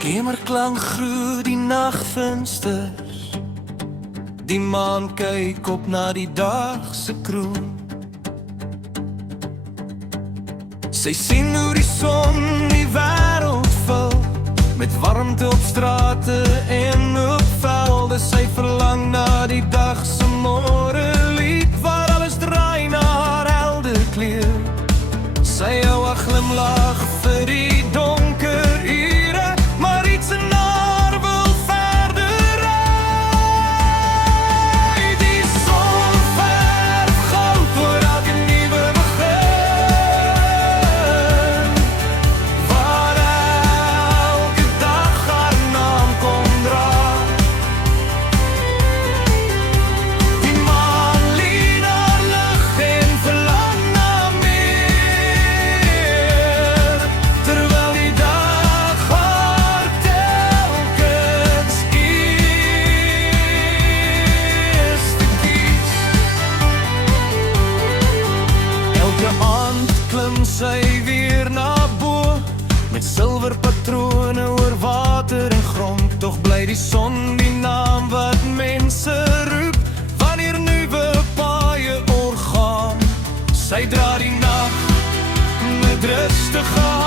Skemerklank groet die nachtvensters, die maan kyk op na die dagse kroon. Sy sien hoe die son die wêreld vul, met warmte op strate en op velde. Sy verlang na die dagse môre lied, waar alles draai na haar helder kleur. Sy hou 'n glimlag vir die donker ure, maar iets in haar wil verder ry. Die son verf goud oor elke nuwe begin, waar elke dag haar naam kom dra. Die maan lei haar lig en verlang na meer, terwyl die dag haar telkens eerste kies. Elke aand klim sy weer na bo, met silverpatrone oor water en grond. Tog bly die son die naam wat mense roep, wanneer nuwe paaie oorgaan. Sy dra die nag met rustige